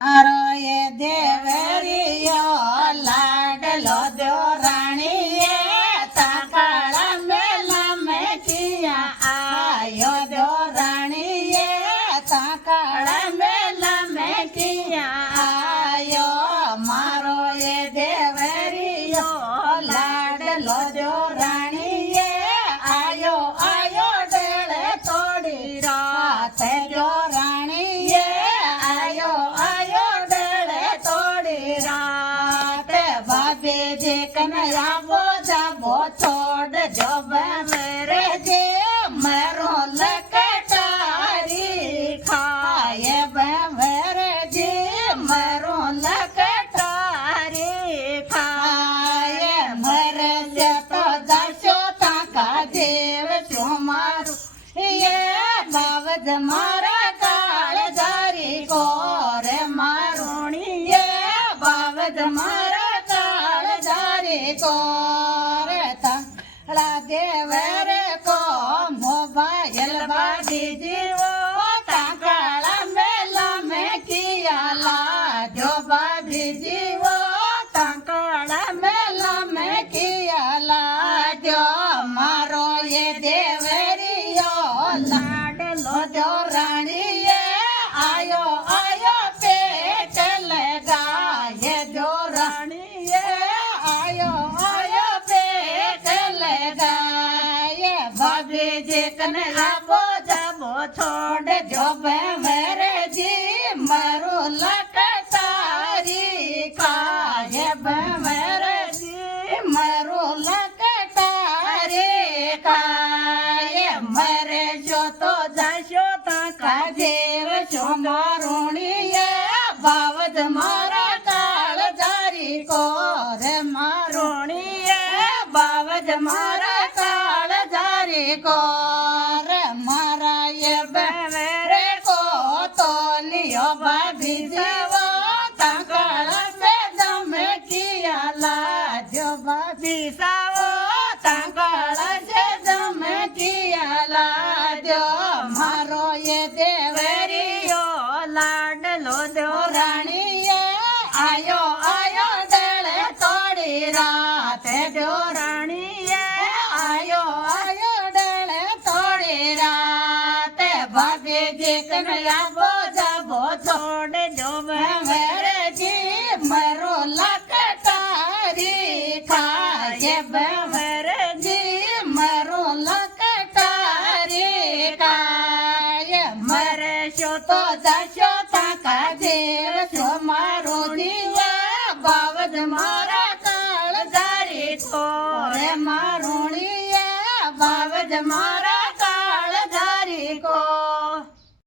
મારો એ દેવરિયો લાડલો દો રાણીએ તાકાળા મેલા મેકિયા આયો દો રાણીએ તાકાળા મેલા મેકિયા આયો મારો એ દેવરિયો લાડલો દો રાણીએ આયો આયો ડેળે તોડી રાતે જો રાણીએ આયો જે કનૈયા જાબો છોડ જો મેરે જે મરો લકટારી ખાય મેરે જે મરો લકટારી ખાય મરે જે તો જાશો તાકા દેવ શું મારું એ બાવજ મારા કાળ જારી કોરે મારુણી એ બાવજ મારા કોરતા દેવરે કો મોબાઈલ બાજી જીવો તાકાળા મેલા મેં કિયાલા જો બાજી જીવો તાકાળા મેલા મેં કિયાલા જો મારો એ દેવરિયો લાડલો જો રાણીએ આયો આયો પેટ લગાય જો રાણીએ જે કનૈયા જાબો છોડ જો મેરે જી મારું લકટારી ખાય મેરે જી મારું લકટારી ખાય મરે જો તો જાશો તાકા દેવ છો મારુણીએ બાવજ મારા કાળ જારી કોરે મારુણીએ બાવજ મારા કાળ જારી કોર મારા એ બેરે કો તો લિયો બાબી જીવો તાકાળ સે જમે કિયાલા જો બાબી સાવો તાકાળ સે જમે કિયાલા જો મારો એ દેવરિયો લાડલો દો રાણીએ આયો આયો ડેળે તોડી રાતે જો રાણીએ આયો જે કનૈયા જાબો છોડ જો મેરે જી મરો લકટારી ખાય મેરે જી મરો લકટારી ખાય મરે શો તો જાશો તાકા દેવ છો મારો દીવા બાવજ મારા કાળ જારી કોરે મારુણીએ બાવજ મારા